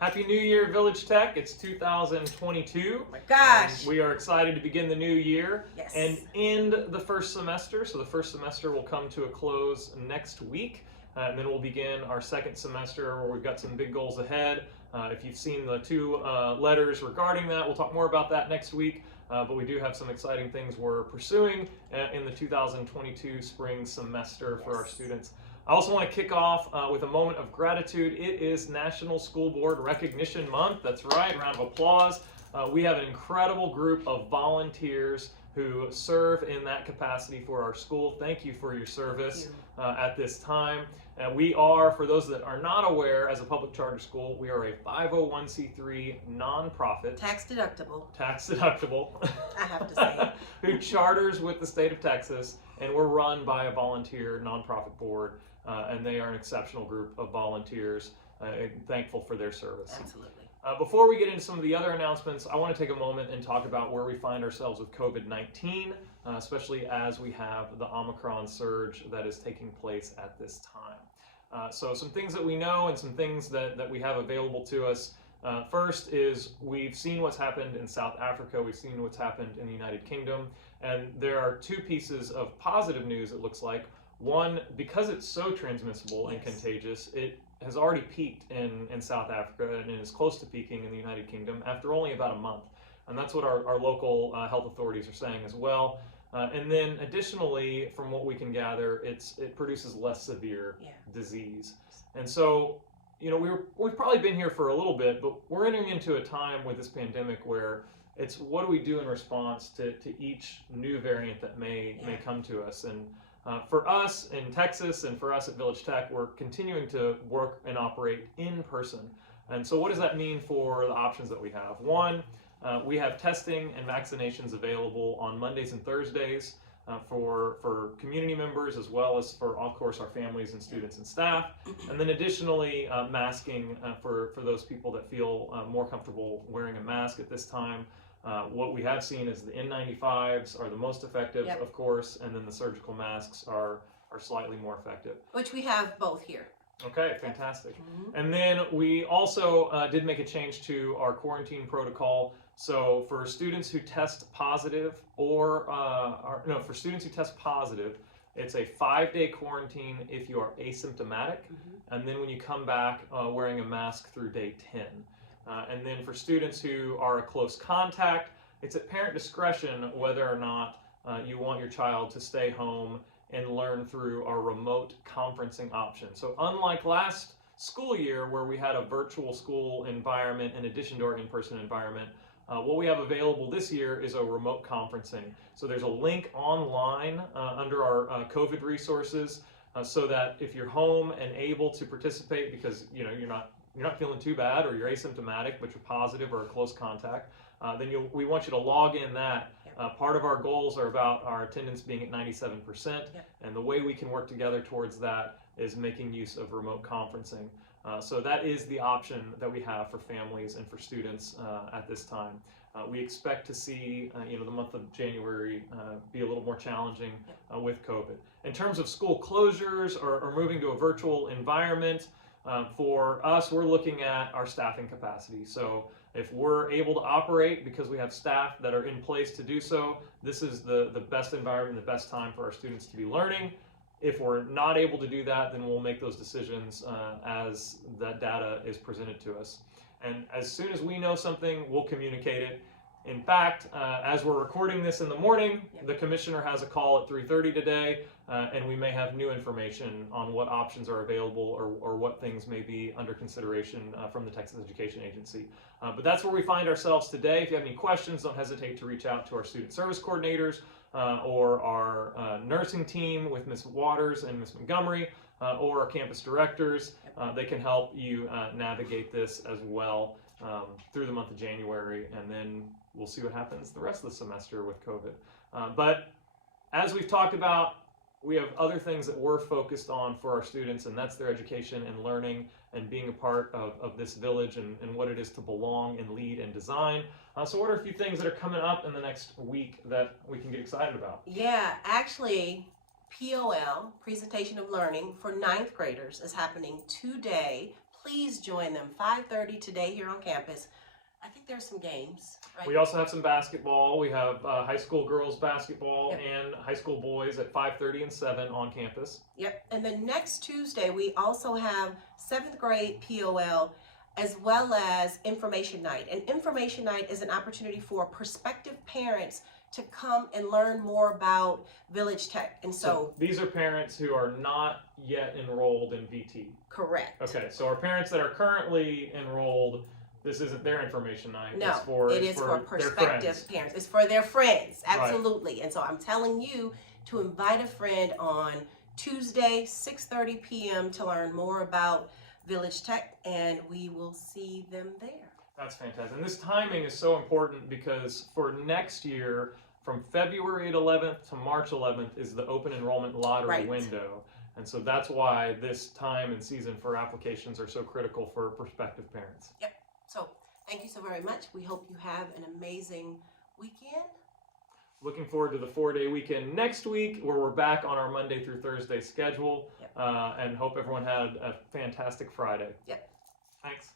Happy New Year, Village Tech. It's 2022. Oh my gosh. We are excited to begin the new year Yes. and end the first semester. So the first semester will come to a close next week. And then we'll begin our second semester where we've got some big goals ahead. If you've seen the two letters regarding that, we'll talk more about that next week. But we do have some exciting things we're pursuing in the 2022 spring semester for our students. I also want to kick off with a moment of gratitude. It is National School Board Recognition Month. That's right, round of applause. We have an incredible group of volunteers who serve in that capacity for our school. Thank you for your service at this time. We are, for those that are not aware, as a public charter school, we are a 501c3 nonprofit. Tax deductible. Tax deductible. I have to say. Who charters with the state of Texas, and we're run by a volunteer nonprofit board, and they are an exceptional group of volunteers. Thankful for their service. Absolutely. Before we get into some of the other announcements, I want to take a moment and talk about where we find ourselves with COVID-19, especially as we have the Omicron surge that is taking place at this time. So some things that we know and some things that we have available to us. First is we've seen what's happened in South Africa, we've seen what's happened in the United Kingdom, and there are two pieces of positive news, it looks like. One, because it's so transmissible and contagious, it has already peaked in South Africa and is close to peaking in the United Kingdom after only about a month. And that's what our local health authorities are saying as well. And then additionally, from what we can gather, it produces less severe disease. And so, you know, we've probably been here for a little bit, but we're entering into a time with this pandemic where it's what do we do in response to each new variant that may come to us. And for us in Texas and for us at Village Tech, we're continuing to work and operate in person. And so what does that mean for the options that we have? One, we have testing and vaccinations available on Mondays and Thursdays for community members, as well as for, of course, our families and students and staff. And then additionally, masking for those people that feel more comfortable wearing a mask at this time. What we have seen is the N95s are the most effective, of course, and then the surgical masks are slightly more effective. Which we have both here. Okay, fantastic. And then we also did make a change to our quarantine protocol. So for students who test positive for students who test positive, it's a 5-day quarantine if you are asymptomatic. And then when you come back, wearing a mask through day 10. And then for students who are a close contact, it's at parent discretion whether or not you want your child to stay home and learn through our remote conferencing option. So unlike last school year where we had a virtual school environment in addition to our in-person environment, what we have available this year is a remote conferencing. So there's a link online under our COVID resources so that if you're home and able to participate because you're not feeling too bad or you're asymptomatic but you're positive or a close contact, then we want you to log in that. Part of our goals are about our attendance being at 97%, and the way we can work together towards that is making use of remote conferencing. So that is the option that we have for families and for students at this time. We expect to see the month of January be a little more challenging with COVID. In terms of school closures or moving to a virtual environment, for us, we're looking at our staffing capacity. So if we're able to operate because we have staff that are in place to do so, this is the best environment, the best time for our students to be learning. If we're not able to do that, then we'll make those decisions as that data is presented to us. And as soon as we know something, we'll communicate it. In fact, as we're recording this in the morning, the commissioner has a call at 3:30 today, and we may have new information on what options are available or what things may be under consideration from the Texas Education Agency. But that's where we find ourselves today. If you have any questions, don't hesitate to reach out to our student service coordinators or our nursing team with Ms. Waters and Ms. Montgomery or our campus directors. They can help you navigate this as well through the month of January, and then we'll see what happens the rest of the semester with COVID. But as we've talked about, we have other things that we're focused on for our students, and that's their education and learning and being a part of this village and what it is to belong and lead and design. So what are a few things that are coming up in the next week that we can get excited about? Yeah, actually, POL, Presentation of Learning, for 9th graders is happening today, please join them. 5:30 today here on campus. I think there's some games, right? We also have some basketball. We have high school girls basketball Yep. and high school boys at 5:30 and 7 on campus. Yep. And then next Tuesday, we also have 7th grade POL as well as information night. And information night is an opportunity for prospective parents to come and learn more about Village Tech. And so These are parents who are not yet enrolled in VT. correct. Okay, so our parents that are currently enrolled, this isn't their information night. No, it's for, it it's is for their prospective friends. parents. It's for their friends, Right. absolutely. And so I'm telling you to invite a friend on Tuesday, 6:30 p.m. to learn more about Village Tech, and we will see them there. That's fantastic. And this timing is so important because for next year, from February 11th to March 11th is the open enrollment lottery Right. window. And so that's why this time and season for applications are so critical for prospective parents. So thank you so very much. We hope you have an amazing weekend. Looking forward to the 4-day weekend next week where we're back on our Monday through Thursday schedule. Yep. And hope everyone had a fantastic Friday. Yep. Thanks.